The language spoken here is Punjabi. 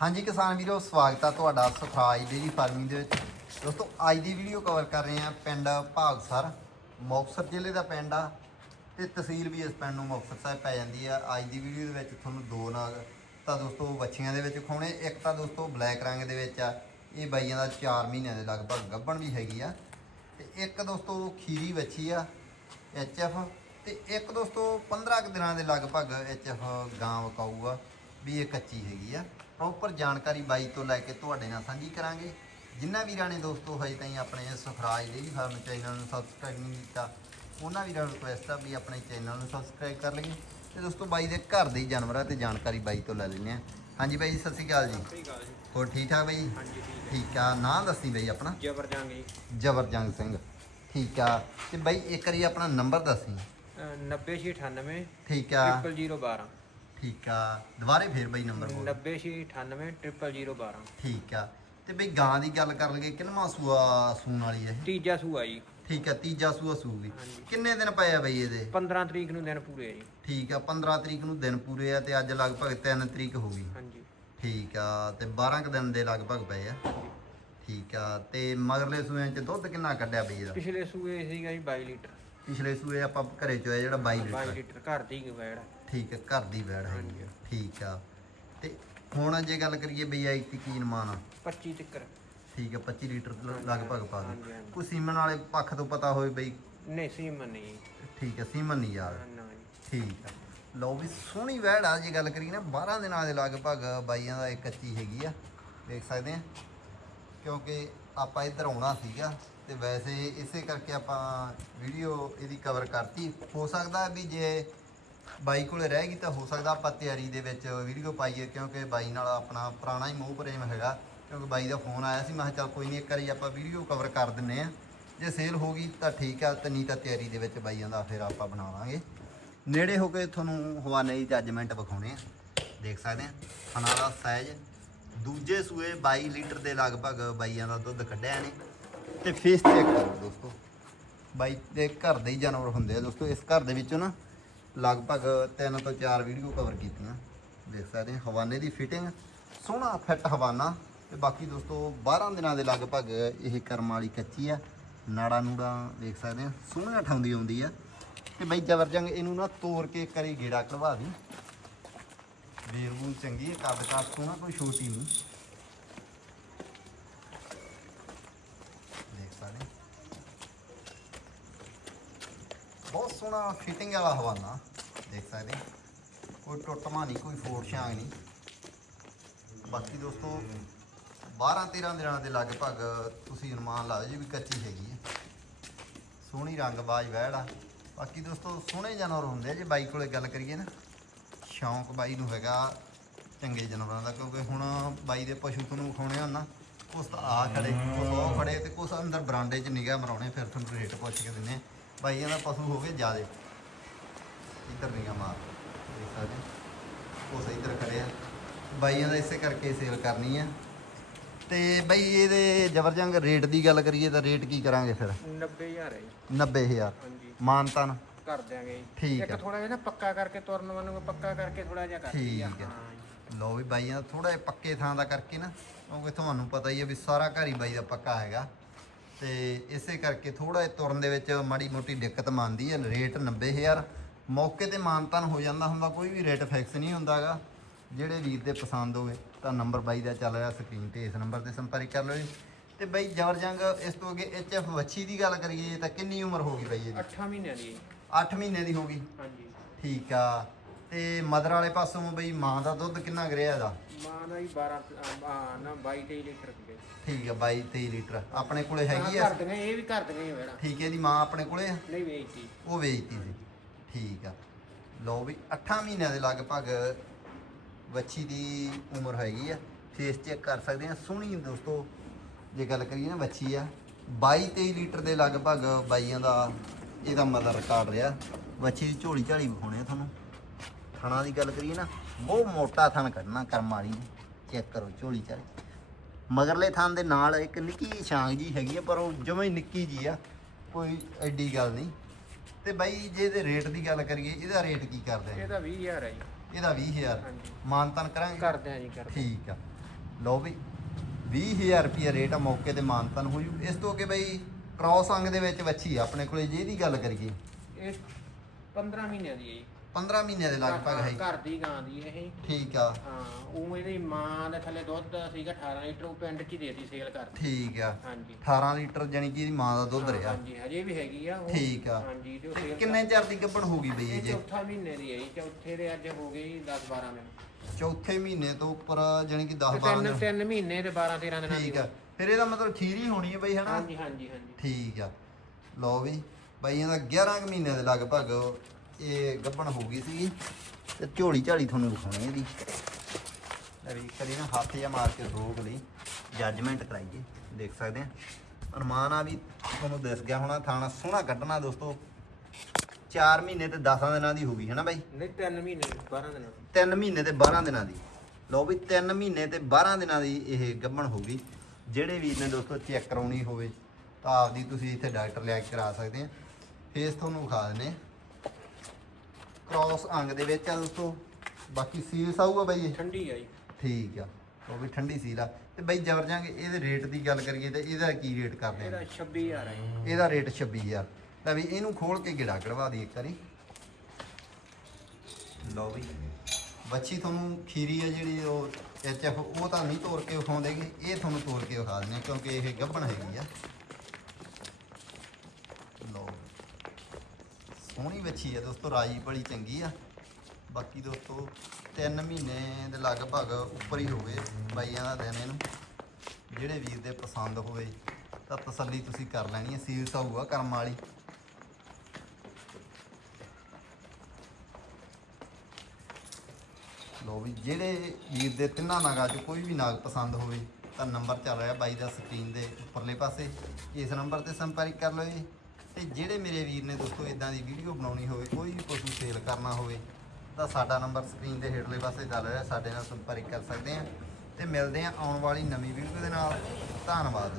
ਹਾਂਜੀ ਕਿਸਾਨ ਵੀਰੋ, ਸਵਾਗਤ ਆ ਤੁਹਾਡਾ ਸੁਖਾਜ ਡੇਰੀ ਫਾਰਮਿੰਗ ਦੇ ਵਿੱਚ। ਦੋਸਤੋ, ਅੱਜ ਦੀ ਵੀਡੀਓ ਕਵਰ ਕਰ ਰਹੇ ਆ ਪਿੰਡ ਭਾਗਸਰ, ਮੁਕਤਸਰ ਜ਼ਿਲ੍ਹੇ ਦਾ ਪਿੰਡ ਆ ਤੇ ਤਹਿਸੀਲ ਵੀ ਇਸ ਪਿੰਡ ਨੂੰ ਮੁਕਤਸਰ ਸਾਹਿਬ ਪੈ ਜਾਂਦੀ ਆ। ਅੱਜ ਦੀ ਵੀਡੀਓ ਦੇ ਵਿੱਚ ਤੁਹਾਨੂੰ ਦੋ ਨਾਗ ਤਾਂ ਦੋਸਤੋ ਬੱਚੀਆਂ ਦੇ ਵਿੱਚ ਖੋਣੇ ਇੱਕ ਤਾਂ ਦੋਸਤੋ ਬਲੈਕ ਰੰਗ ਦੇ ਵਿੱਚ ਆ। ਇਹ ਬਾਈਆਂ ਦਾ 4 ਮਹੀਨਿਆਂ ਦੇ ਲਗਭਗ ਗੱਭਣ ਵੀ ਹੈਗੀ ਆ। ਤੇ ਇੱਕ ਦੋਸਤੋ ਖੀਰੀ ਬੱਚੀ ਆ ਐਫ ਤੇ ਇੱਕ ਦੋਸਤੋ 15 ਕੁ ਦਿਨਾਂ ਦੇ ਲਗਭਗ ਐਫ ਗਾਂ ਵਕਾਊਗਾ। ਵੀ ਇਹ ਕੱਚੀ ਹੈਗੀ ਆ। ਪ੍ਰੋਪਰ ਜਾਣਕਾਰੀ ਬਾਈ ਤੋਂ ਲੈ ਕੇ ਤੁਹਾਡੇ ਨਾਲ ਸਾਂਝੀ ਕਰਾਂਗੇ। ਜਿਨ੍ਹਾਂ ਵੀਰਾਂ ਨੇ ਦੋਸਤੋ ਹਜੇ ਤਾਈਂ ਆਪਣੇ ਸੁਖਰਾਜ ਡੇਰੀ ਫਾਰਮ ਚੈਨਲ ਨੂੰ ਸਬਸਕ੍ਰਾਈਬ ਨਹੀਂ ਕੀਤਾ ਉਹਨਾਂ ਵੀਰਾਂ ਨੂੰ ਰਿਕੁਐਸਟ ਆ ਵੀ ਆਪਣੇ ਚੈਨਲ ਨੂੰ ਸਬਸਕ੍ਰਾਈਬ ਕਰ ਲਈਏ। ਤੇ ਦੋਸਤੋ ਬਾਈ ਦੇ ਘਰ ਦੇ ਜਾਨਵਰਾਂ ਤੇ ਜਾਣਕਾਰੀ ਬਾਈ ਤੋਂ ਲੈ ਲੈਂਦੇ ਆ। ਹਾਂਜੀ ਬਾਈ ਜੀ, ਸਤਿ ਸ਼੍ਰੀ ਅਕਾਲ ਜੀ। ਜੀ। ਹੋਰ ਠੀਕ ਠਾਕ ਬਾਈ? ਹਾਂਜੀ ਠੀਕ ਆ। ਨਾਂ ਦੱਸੀ ਬਾਈ ਆਪਣਾ? ਜਬਰ ਜਾਂਗੇ ਜਬਰਜੰਗ ਸਿੰਘ। ਠੀਕ ਆ। ਤੇ ਬਾਈ ਇੱਕ ਵਾਰੀ ਆਪਣਾ ਨੰਬਰ ਦੱਸੀ। 90698 ਠੀਕ ਆ। 0012 ਠੀਕ ਆ ਦੁਬਾਰੇ ਫੇਰ ਬਾਈ ਨੰਬਰ ਬੋਲ। 90698 0012 ਠੀਕ ਆ ਤੇ ਬਈ ਗਾਂ ਦੀ ਗੱਲ ਕਰ ਲਈਏ ਕਿੰਨਵਾਂ ਸੂਆ ਸੂਣ ਵਾਲੀ ਹੈ? ਤੀਜਾ ਸੂਆ ਜੀ। ਠੀਕ ਆ ਤੀਜਾ ਸੂਆ ਸੂਗੀ। ਹਾਂਜੀ। ਕਿੰਨੇ ਦਿਨ ਪਏ ਆ ਬਈ ਇਹਦੇ? 15 ਤਰੀਕ ਨੂੰ ਦਿਨ ਪੂਰੇ ਆ ਜੀ। ਠੀਕ ਆ 15 ਤਰੀਕ ਨੂੰ ਦਿਨ ਪੂਰੇ ਆ ਤੇ ਅੱਜ ਲਗਭਗ 3 ਤਰੀਕ ਹੋ ਗਈ। ਹਾਂਜੀ। ਠੀਕ ਆ ਤੇ 12 ਕੁ ਦਿਨ ਦੇ ਲਗਭਗ ਪਏ ਆ। ਠੀਕ ਆ ਤੇ ਮਗਰਲੇ ਸੂਆਂ ਚ ਦੁੱਧ ਕਿੰਨਾ ਕੱਢਿਆ ਬਈ ਇਹਦਾ? ਪਿਛਲੇ ਸੂਏ ਸੀਗਾ ਜੀ 22 ਲੀਟਰ। ਪਿਛਲੇ ਸੂਏ ਆਪਾਂ ਘਰੇ ਚੋਇਆ ਜਿਹੜਾ 22 22 ਲੀਟਰ ਲੀਟਰ ਘਰ ਦੀ ਗਵੈੜ ਠੀਕ ਆ ਘਰ ਦੀ ਵੈੜ ਹੈਗੀ ਆ। ਠੀਕ ਆ। ਤੇ ਹੁਣ ਜੇ ਗੱਲ ਕਰੀਏ ਬਈ ਆਈ ਕੀ ਮਾਨ ਆ? 25 ਚੱਕਰ ਠੀਕ ਹੈ 25 ਲੀਟਰ ਲ- ਲਗਭਗ ਪਾ ਹਾਂਜੀ, ਦੇ ਹਾਂਜੀ। ਕੋਈ ਸੀਮਨ ਵਾਲੇ ਪੱਖ ਤੋਂ ਪਤਾ ਹੋਵੇ ਬਈ? ਨਹੀਂ ਸੀਮਨ ਨਹੀਂ। ਠੀਕ ਹੈ ਸੀਮਨ ਨਹੀਂ ਯਾਰ। ਨਾ ਜੀ। ਠੀਕ ਹੈ ਲਓ ਵੀ ਸੋਹਣੀ ਵੈੜ ਆ ਜੇ ਗੱਲ ਕਰੀਏ ਨਾ 12 ਦਿਨਾਂ ਦੇ ਲਗਭਗ ਬਾਈਆਂ ਦਾ ਇੱਕ ਕੱਚੀ ਹੈਗੀ ਆ। ਦੇਖ ਸਕਦੇ ਆ। ਕਿਉਂਕਿ ਆਪਾਂ ਇੱਧਰ ਆਉਣਾ ਸੀਗਾ ਤੇ ਵੈਸੇ ਇਸੇ ਕਰਕੇ ਆਪਾਂ ਵੀਡੀਓ ਇਹਦੀ ਕਵਰ ਕਰਤੀ। ਹੋ ਸਕਦਾ ਵੀ ਜੇ ਬਾਈ ਕੋਲੇ ਰਹਿ ਗਈ ਤਾਂ ਹੋ ਸਕਦਾ ਆਪਾਂ ਤਿਆਰੀ ਦੇ ਵਿੱਚ ਵੀਡੀਓ ਪਾਈਏ, ਕਿਉਂਕਿ ਬਾਈ ਨਾਲ ਆਪਣਾ ਪੁਰਾਣਾ ਹੀ ਮੋਹ ਪ੍ਰੇਮ ਹੈਗਾ। ਕਿਉਂਕਿ ਬਾਈ ਦਾ ਫੋਨ ਆਇਆ ਸੀ, ਮੈਂ ਕਿਹਾ ਚੱਲ ਕੋਈ ਨਹੀਂ, ਇੱਕ ਵਾਰੀ ਆਪਾਂ ਵੀਡੀਓ ਕਵਰ ਕਰ ਦਿੰਨੇ ਆ ਜੇ ਸੇਲ ਹੋ ਗਈ ਤਾਂ ਠੀਕ ਆ, ਤੇ ਨਹੀਂ ਤਾਂ ਤਿਆਰੀ ਦੇ ਵਿੱਚ ਬਾਈਆਂ ਦਾ ਫਿਰ ਆਪਾਂ ਬਣਾਵਾਂਗੇ ਨੇੜੇ ਹੋ ਕੇ ਤੁਹਾਨੂੰ ਹਵਾਨੇ ਦੀ ਜੱਜਮੈਂਟ ਵਿਖਾਉਣੇ ਆ। ਦੇਖ ਸਕਦੇ ਆ ਫਣਾ ਦਾ ਸਾਈਜ਼ ਦੂਜੇ ਸੂਏ 22 ਲੀਟਰ ਦੇ ਲਗਭਗ ਬਾਈਆਂ ਦਾ ਦੁੱਧ ਕੱਢਿਆ ਨੇ। ਤੇ ਫੇਸ ਚੈੱਕ ਕਰੋ ਦੋਸਤੋ। ਬਾਈ ਦੇ ਘਰ ਦੇ ਹੀ ਜਾਨਵਰ ਹੁੰਦੇ ਆ ਦੋਸਤੋ, ਇਸ ਘਰ ਦੇ ਵਿੱਚੋਂ ਨਾ ਲਗਭਗ ਤਿੰਨ ਤੋਂ ਚਾਰ ਵੀਡੀਓ ਕਵਰ ਕੀਤੀਆਂ। ਦੇਖ ਸਕਦੇ ਆ ਹਵਾਨੇ ਦੀ ਫਿਟਿੰਗ ਸੋਹਣਾ ਫਿੱਟ ਹਵਾਨਾ। ਤੇ ਬਾਕੀ ਦੋਸਤੋ 12 ਦਿਨਾਂ ਦੇ ਲਗਭਗ ਇਹ ਕਰਮ ਵਾਲੀ ਕੱਚੀ ਆ, ਨਾੜਾ ਨੂੜਾ ਦੇਖ ਸਕਦੇ ਆ ਸੋਹਣਾ ਠਾਉਂਦੀ ਆਉਂਦੀ ਆ। ਤੇ ਬਈ ਜਬਰਜੰਗ ਇਹਨੂੰ ਨਾ ਤੋੜ ਕੇ ਇੱਕ ਗੇੜਾ ਕਢਵਾ ਦੀ। ਵੇਰਵੂਲ ਚੰਗੀ ਕੱਦ ਕਾਸ ਤੋਂ ਨਾ ਕੋਈ ਛੋਟੀ ਨਹੀਂ ਦੇਖ ਸਕਦੇ ਬਹੁਤ ਸੋਹਣਾ ਫਿਟਿੰਗ ਵਾਲਾ ਹਵਾਨਾ, ਦੇਖ ਸਕਦੇ ਕੋਈ ਟੁੱਟਮਾ ਨਹੀਂ, ਕੋਈ ਫੋੜ ਛਾਂਗ ਨਹੀਂ। ਬਾਕੀ ਦੋਸਤੋ 12 13 ਦਿਨਾਂ ਦੇ ਲਗਭਗ ਤੁਸੀਂ ਅਨੁਮਾਨ ਲਾ ਦਿਓ ਜੀ ਵੀ ਕੱਚੀ ਹੈਗੀ ਹੈ। ਸੋਹਣੀ ਰੰਗਬਾਜ਼ ਵਹਿੜ ਆ। ਬਾਕੀ ਦੋਸਤੋ, ਸੋਹਣੇ ਜਾਨਵਰ ਹੁੰਦੇ ਆ ਜੇ ਬਾਈ ਕੋਲੇ ਗੱਲ ਕਰੀਏ ਨਾ। ਸ਼ੌਂਕ ਬਾਈ ਨੂੰ ਹੈਗਾ ਚੰਗੇ ਜਾਨਵਰਾਂ ਦਾ, ਕਿਉਂਕਿ ਹੁਣ ਬਾਈ ਦੇ ਪਸ਼ੂ ਤੁਹਾਨੂੰ ਵਿਖਾਉਣੇ ਹਨ ਨਾ, ਕੁਛ ਤਾਂ ਆ ਖੜੇ, ਕੁਛ ਉਹ ਖੜੇ ਤੇ ਕੁਛ ਅੰਦਰ ਬਰਾਂਡੇ 'ਚ ਨਿਗਾਹ ਮਰਾਉਣੇ, ਫਿਰ ਤੁਹਾਨੂੰ ਰੇਟ ਪੁੱਛ ਕੇ ਦਿੰਨੇ ਆ। ਬਾਈਆਂ ਦਾ ਪਸ਼ੂ ਹੋਵੇ ਜ਼ਿਆਦੇ। ਇੱਧਰ ਨਿਗਾਹ ਮਾਰ ਦੇਖ ਸਕਦੇ ਕੁਛ ਇੱਧਰ ਖੜੇ ਆ। ਬਾਈਆਂ ਦਾ ਇਸੇ ਕਰਕੇ ਸੇਲ ਕਰਨੀ ਆ। ਤੇ ਬਈ ਇਹਦੇ ਜਬਰਜੰਗ ਰੇਟ ਦੀ ਗੱਲ ਕਰੀਏ ਤਾਂ ਰੇਟ ਕੀ ਕਰਾਂਗੇ ਫਿਰ? 90000 ਹੈ ਜੀ। 90000 ਹਾਂਜੀ। ਮਾਨਤਨ। ਕਰ ਦਿਆਂਗੇ ਠੀਕ ਇੱਕ ਆ। ਥੋੜਾ ਜਿਹਾ ਨਾ ਪੱਕਾ ਕਰਕੇ ਤੁਰਨ ਵਾਂਗੂ ਪੱਕਾ ਕਰਕੇ ਥੋੜਾ ਜਿਹਾ ਕਰ ਦਈਏ ਠੀਕ ਆ। ਹਾਂ। ਲਓ ਵੀ ਬਾਈਆਂ ਥੋੜਾ ਜਿਹਾ ਪੱਕੇ ਥਾਂ ਦਾ ਕਰਕੇ ਨਾ ਕਿਉਂਕਿ ਤੁਹਾਨੂੰ ਪਤਾ ਹੀ ਹੈ ਵੀ ਸਾਰਾ ਘਰ ਹੀ ਬਾਈ ਦਾ ਪੱਕਾ ਹੈਗਾ। ਤੇ ਇਸੇ ਕਰਕੇ ਥੋੜਾ ਜਿਹਾ ਤੁਰਨ ਦੇ ਵਿੱਚ ਮਾੜੀ ਮੋਟੀ ਦਿੱਕਤ ਮੰਨਦੀ ਹੈ ਰੇਟ 90000 ਮੌਕੇ ਤੇ ਮਾਨਤਨ ਹੋ ਜਾਂਦਾ ਹੁੰਦਾ ਕੋਈ ਵੀ ਰੇਟ ਫਿਕਸ ਨਹੀਂ ਹੁੰਦਾਗਾ ਜਿਹੜੇ ਵੀਰ ਦੇ ਪਸੰਦ ਹੋਵੇ ਤਾਂ ਨੰਬਰ ਬਾਈ ਦਾ ਚੱਲ ਰਿਹਾ ਸਕਰੀਨ ਤੇ ਇਸ ਨੰਬਰ ਤੇ ਸੰਪਰਕ ਕਰ ਲਓ ਜੀ। ਤੇ ਬਾਈ ਜਬਰਜੰਗ ਇਸ ਤੋਂ ਅੱਗੇ ਐਚਐਫ ਵੱਛੀ ਦੀ ਗੱਲ ਕਰੀਏ ਤਾਂ ਕਿੰਨੀ ਉਮਰ ਹੋ ਗਈ ਬਾਈ ਇਹਦੀ? ਅੱਠਾਂ ਮਹੀਨਿਆਂ ਦੀ ਹੈ ਜੀ। 8 ਮਹੀਨੇ ਦੀ ਹੋ ਗਈ। ਹਾਂਜੀ। ਠੀਕ ਆ। ਤੇ ਮਦਰ ਵਾਲੇ ਪਾਸੋਂ ਬਈ ਮਾਂ ਦਾ ਦੁੱਧ ਕਿੰਨਾ ਗਰਿਆ ਇਹਦਾ? ਮਾਂ ਦਾ ਹੀ 12 ਆ ਨਾ 22 23 ਲੀਟਰ ਪੀਏ ਠੀਕ ਆ 22 23 ਲੀਟਰ। ਆਪਣੇ ਕੋਲੇ ਹੈਗੀ ਘਰ ਆ ਦੀਆਂ ਇਹ ਵੀ ਘਰ ਦੀਆਂ ਹੀ ਵੇੜਾ ਠੀਕ ਹੈ ਦੀ ਮਾਂ ਆਪਣੇ ਕੋਲੇ ਆ? ਨਹੀਂ ਵੇਚਦੀ। ਉਹ ਵੇਚਤੀ ਸੀ। ਠੀਕ ਆ। ਲਓ ਵੀ 8 ਮਹੀਨਿਆਂ ਦੇ ਲਗਭਗ ਵੱਛੀ ਦੀ ਉਮਰ ਹੈਗੀ ਆ। ਫੇਸ ਚੈੱਕ ਕਰ ਸਕਦੇ ਆ। ਸੋਹਣੀ ਦੋਸਤੋ ਜੇ ਗੱਲ ਕਰੀਏ ਨਾ ਵੱਛੀ ਆ। 22 23 ਲੀਟਰ ਦੇ ਲਗਭਗ ਬਾਈਆਂ ਦਾ ਇਹਦਾ ਮਦਰ ਰਿਕਾਰਡ ਰਿਹਾ। ਵੱਛੀ ਦੀ ਝੋਲੀ ਝਾਲੀ ਵਿਖਾਉਣੇ ਆ ਤੁਹਾਨੂੰ। ਥਣਾ ਦੀ ਗੱਲ ਕਰੀਏ ਨਾ ਬਹੁਤ ਮੋਟਾ ਥਣ ਕੱਢਣਾ ਕਰਮ ਵਾਲੀ ਚੈੱਕ ਕਰੋ ਝੋਲੀ ਝਾਲੀ ਮਗਰਲੇ ਥਣ ਦੇ ਨਾਲ ਇੱਕ ਨਿੱਕੀ ਛਾਂਗ ਜੀ ਹੈਗੀ ਆ ਪਰ ਉਹ ਜਮਾਂ ਹੀ ਨਿੱਕੀ ਜੀ ਆ ਕੋਈ ਐਡੀ ਗੱਲ ਨਹੀਂ। ਤੇ ਬਾਈ ਜੇ ਇਹਦੇ ਰੇਟ ਦੀ ਗੱਲ ਕਰੀਏ ਇਹਦਾ ਰੇਟ ਕੀ ਕਰਦੇ ਆ? ਇਹਦਾ 20000 ਹੈ ਜੀ। ਇਹਦਾ 20000 ਹਾਂਜੀ। ਮਾਨਤਨ ਕਰਾਂਗੇ? ਕਰਦੇ ਆ ਜੀ ਕਰਦੇ ਠੀਕ ਆ। ਲਓ ਵੀ 20000 ਰੁਪਏ ਰੇਟ ਆ ਮੌਕੇ ਤੇ ਮਾਨਤਨ ਹੋ ਜੂ। ਇਸ ਤੋਂ ਅੱਗੇ ਬਈ ਕ੍ਰਾਸ ਅੰਗ ਦੇ ਵਿੱਚ ਵੱਛੀ ਆ ਆਪਣੇ ਕੋਲੇ ਜੇ ਇਹਦੀ ਗੱਲ ਕਰੀਏ। ਇਹ 15 ਮਹੀਨਿਆਂ ਦੀ ਹੈ ਜੀ। 15 ਮਹੀਨਿਆਂ ਦੇ ਲਗਭਗ ਹੈ ਘਰ ਦੀ ਗਾਂ ਦੀ ਇਹ ਠੀਕ ਆ। ਹਾਂ ਉਹ ਇਹਦੀ ਮਾਂ ਦੇ ਥੱਲੇ ਦੁੱਧ ਸੀਗਾ 18 ਲੀਟਰ ਉਹ ਪਿੰਡ 'ਚ ਹੀ ਦੇਤੀ ਸੇਲ ਕਰ ਠੀਕ ਆ। ਹਾਂਜੀ। 18 ਲੀਟਰ ਜਾਨੀ ਕਿ ਇਹਦੀ ਮਾਂ ਦਾ ਦੁੱਧ ਰਿਹਾ। ਹਾਂਜੀ ਹਜੇ ਵੀ ਹੈਗੀ ਆ ਉਹ ਠੀਕ ਆ। ਹਾਂਜੀ sale ਕਿੰਨੇ ਚਿਰ ਦੀ ਗੱਭਣ ਹੋ ਗਈ ਬਈ ਇਹ ਇਹ ਜੇ? ਚੌਥਾ ਮਹੀਨੇ ਦੀ ਹੈ ਜੀ ਚੌਥੇ ਦੇ ਅੱਜ ਹੋ ਗਈ 10 12 ਦਿਨ। ਚੌਥੇ ਮਹੀਨੇ ਤੋਂ ਉੱਪਰ ਜਾਨੀ ਕਿ 10 ਤੇ 12 ਤਿੰਨ ਦਿਨ। ਤਿੰਨ ਮਹੀਨੇ ਤੇ 12 13 ਦਿਨਾਂ ਦੀ ਠੀਕ ਆ। ਫਿਰ ਇਹਦਾ ਮਤਲਬ ਖੀਰੀ ਹੋਣੀ ਹੈ ਬਈ ਹਨਾ? ਹਾਂਜੀ ਹਾਂਜੀ ਹਾਂਜੀ। ਠੀਕ ਆ। ਲਓ ਵੀ ਬਈ ਇਹਦਾ 11 ਕੁ ਮਹੀਨੇ ਦੇ ਲਗਭਗ ਇਹ ਗੱਭਣ ਹੋ ਗਈ ਸੀ ਤੇ ਝੋਲੀ ਝਾਲੀ ਤੁਹਾਨੂੰ ਦਿਖਾਉਣੀ ਇਹਦੀ। ਲੈ ਵੀ ਕਰੀ ਨਾ ਹੱਥ ਜਾਂ ਮਾਰ ਕੇ ਰੋਕ ਲਈ ਜੱਜਮੈਂਟ ਕਰਾਈਏ ਦੇਖ ਸਕਦੇ ਆ ਅਨੁਮਾਨ ਆ ਵੀ ਤੁਹਾਨੂੰ ਦਿਸ ਗਿਆ ਹੋਣਾ ਥਾਣਾ ਸੋਹਣਾ ਕੱਢਣਾ ਦੋਸਤੋ। 4 ਮਹੀਨੇ ਤੇ 10 ਦਿਨਾਂ ਦੀ ਹੋ ਗਈ ਹੈ ਨਾ ਬਾਈ? ਨਹੀਂ ਤਿੰਨ ਮਹੀਨੇ 12 ਦਿਨਾਂ 3 ਮਹੀਨੇ ਤੇ 12 ਦਿਨਾਂ ਦੀ। ਲਓ ਵੀ 3 ਮਹੀਨੇ ਤੇ 12 ਦਿਨਾਂ ਦੀ ਇਹ ਗੱਭਣ ਹੋ ਗਈ। ਜਿਹੜੇ ਵੀਰ ਨੇ ਦੋਸਤੋ ਚੈੱਕ ਕਰਾਉਣੀ ਹੋਵੇ ਤਾਂ ਆਪਦੀ ਤੁਸੀਂ ਇੱਥੇ ਡਾਕਟਰ ਲਿਆ ਕੇ ਕਰਾ ਸਕਦੇ ਆ। ਫੇਸ ਤੁਹਾਨੂੰ ਵਿਖਾ ਦਿੰਦੇ ਕ੍ਰਾਸ ਅੰਗ ਦੇ ਵਿੱਚ ਆ ਦੋਸਤੋ। ਬਾਕੀ ਸੀਲ ਆਊਗਾ ਬਾਈ ਇਹ। ਠੰਡੀ ਆ ਜੀ। ਠੀਕ ਆ ਉਹ ਵੀ ਠੰਡੀ ਸੀਲ ਆ। ਤੇ ਬਾਈ ਜਬਰ ਜਾਂਗੇ ਇਹਦੇ ਰੇਟ ਦੀ ਗੱਲ ਕਰੀਏ ਤੇ ਇਹਦਾ ਕੀ ਰੇਟ ਕਰਦੇ ਇਹਦਾ ਆ 26000 ਹੈ ਜੀ। ਇਹਦਾ ਰੇਟ 26000 ਲੈ ਵੀ ਇਹਨੂੰ ਖੋਲ ਕੇ ਗਿੜਾ ਕਢਵਾ ਦੀ ਇੱਕ ਵਾਰੀ। ਲਓ ਵੀ ਬੱਚੀ ਤੁਹਾਨੂੰ ਖੀਰੀ ਆ ਜਿਹੜੀ ਉਹ ਐਚਐਫ ਉਹ ਤਾਂ ਨਹੀਂ ਤੋੜ ਕੇ ਵਿਖਾਉਂਦੇਗੇ। ਇਹ ਤੁਹਾਨੂੰ ਤੋੜ ਕੇ ਵਿਖਾ ਦਿੰਦੇ ਆ ਕਿਉਂਕਿ ਇਹ ਗੱਭਣ ਹੈਗੀ ਆ ਲਓ ਸੋਹਣੀ ਵੱਛੀ ਆ ਦੋਸਤੋ ਰਾਜੀ ਭਲੀ ਚੰਗੀ ਆ। ਬਾਕੀ ਦੋਸਤੋ 3 ਮਹੀਨੇ ਦੇ ਲਗਭਗ ਉੱਪਰ ਹੀ ਹੋਵੇ ਬਾਈਆਂ ਦਾ ਦਿਨ ਇਹਨੂੰ ਜਿਹੜੇ ਵੀਰ ਦੇ ਪਸੰਦ ਹੋਵੇ ਤਾਂ ਤਸੱਲੀ ਤੁਸੀਂ ਕਰ ਲੈਣੀ ਹੈ ਸੀਲ ਹੋਊਗਾ ਕਰਮ ਵਾਲੀ। ਲੋ ਵੀ, ਜਿਹੜੇ ਵੀਰ ਦੇ ਤਿੰਨਾਂ ਨਾਗਾਂ 'ਚ ਕੋਈ ਵੀ ਨਾਗ ਪਸੰਦ ਹੋਵੇ, ਤਾਂ ਨੰਬਰ ਚੱਲ ਰਿਹਾ ਬਾਈ ਦਾ ਸਕਰੀਨ ਦੇ ਉੱਪਰਲੇ ਪਾਸੇ। ਇਸ ਨੰਬਰ ਤੇ ਸੰਪਰਕ ਕਰ ਲਓ ਜੀ। ਤੇ ਜਿਹੜੇ ਮੇਰੇ ਵੀਰ ਨੇ ਦੋਸਤੋ ਇਦਾਂ ਦੀ ਵੀਡੀਓ ਬਣਾਉਣੀ ਹੋਵੇ, ਕੋਈ ਵੀ ਪਸ਼ੂ ਸੇਲ ਕਰਨਾ ਹੋਵੇ, ਤਾਂ ਸਾਡਾ ਨੰਬਰ ਸਕਰੀਨ ਦੇ ਹੇਠਲੇ ਪਾਸੇ ਚੱਲ ਰਿਹਾ, ਸਾਡੇ ਨਾਲ ਸੰਪਰਕ ਕਰ ਸਕਦੇ ਆ ਤੇ ਮਿਲਦੇ ਆ ਆਉਣ ਵਾਲੀ ਨਵੀਂ ਵੀਡੀਓ ਦੇ ਨਾਲ। ਧੰਨਵਾਦ।